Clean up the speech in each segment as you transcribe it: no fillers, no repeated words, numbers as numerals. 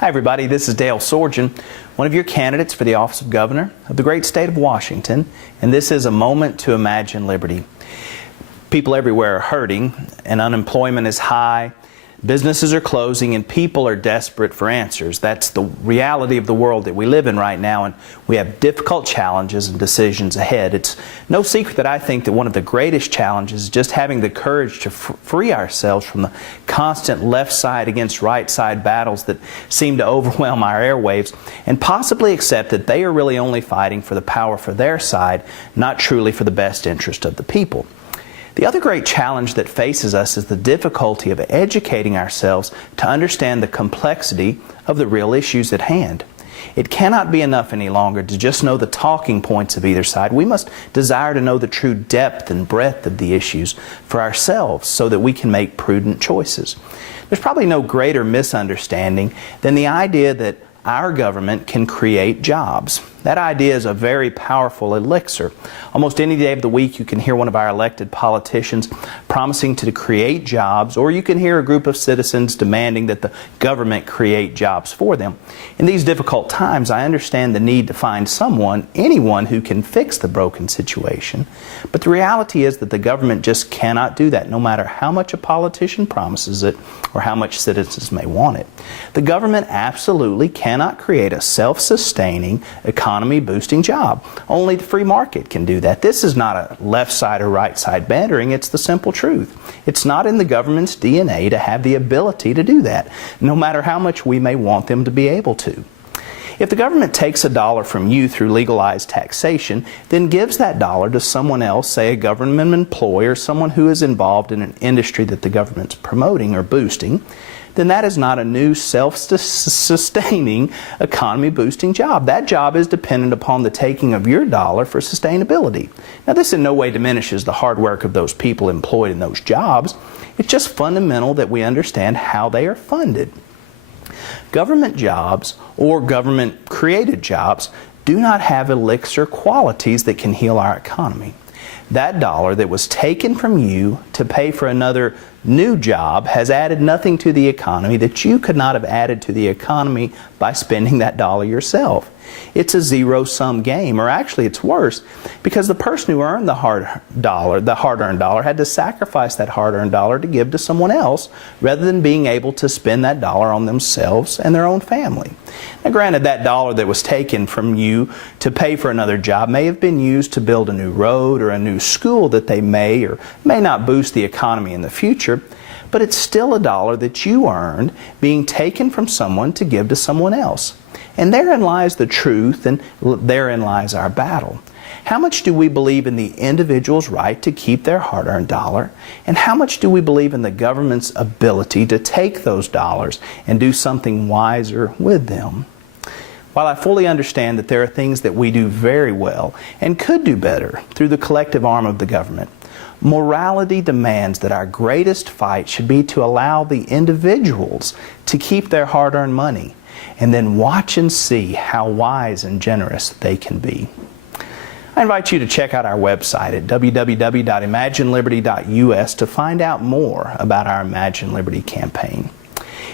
Hi everybody, this is Dale Sorgen, one of your candidates for the office of Governor of the great state of Washington, and this is a moment to imagine liberty. People everywhere are hurting, and unemployment is high, businesses are closing, and people are desperate for answers. That's the reality of the world that we live in right now, and we have difficult challenges and decisions ahead. It's no secret that I think that one of the greatest challenges is just having the courage to free ourselves from the constant left side against right side battles that seem to overwhelm our airwaves, and possibly accept that they are really only fighting for the power for their side, not truly for the best interest of the people. The other great challenge that faces us is the difficulty of educating ourselves to understand the complexity of the real issues at hand. It cannot be enough any longer to just know the talking points of either side. We must desire to know the true depth and breadth of the issues for ourselves so that we can make prudent choices. There's probably no greater misunderstanding than the idea that our government can create jobs. That idea is a very powerful elixir. Almost any day of the week you can hear one of our elected politicians promising to create jobs, or you can hear a group of citizens demanding that the government create jobs for them. In these difficult times, I understand the need to find someone, anyone who can fix the broken situation. But the reality is that the government just cannot do that, no matter how much a politician promises it or how much citizens may want it. The government absolutely cannot create a self-sustaining, economy-boosting job. Only the free market can do that. This is not a left side or right side bantering. It's the simple truth. It's not in the government's DNA to have the ability to do that, no matter how much we may want them to be able to. If the government takes $1 from you through legalized taxation, then gives that dollar to someone else, say a government employee or someone who is involved in an industry that the government's promoting or boosting, then that is not a new self-sustaining, economy-boosting job. That job is dependent upon the taking of your dollar for sustainability. Now, this in no way diminishes the hard work of those people employed in those jobs. It's just fundamental that we understand how they are funded. Government jobs or government-created jobs do not have elixir qualities that can heal our economy. That dollar that was taken from you to pay for another new job has added nothing to the economy that you could not have added to the economy by spending that dollar yourself. It's a zero-sum game, or actually it's worse, because the person who earned the hard-earned dollar had to sacrifice that hard-earned dollar to give to someone else rather than being able to spend that dollar on themselves and their own family. Now granted, that dollar that was taken from you to pay for another job may have been used to build a new road or a new school that they may or may not boost the economy in the future, but it's still a dollar that you earned being taken from someone to give to someone else. And therein lies the truth, and therein lies our battle. How much do we believe in the individual's right to keep their hard-earned dollar, and how much do we believe in the government's ability to take those dollars and do something wiser with them? While I fully understand that there are things that we do very well and could do better through the collective arm of the government, morality demands that our greatest fight should be to allow the individuals to keep their hard-earned money and then watch and see how wise and generous they can be. I invite you to check out our website at www.imagineliberty.us to find out more about our Imagine Liberty campaign.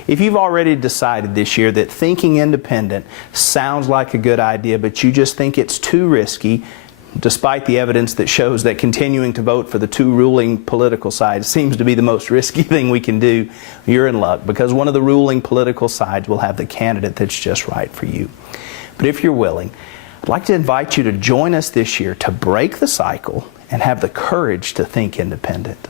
If you've already decided this year that thinking independent sounds like a good idea, but you just think it's too risky, despite the evidence that shows that continuing to vote for the two ruling political sides seems to be the most risky thing we can do, you're in luck, because one of the ruling political sides will have the candidate that's just right for you. But if you're willing, I'd like to invite you to join us this year to break the cycle and have the courage to think independent.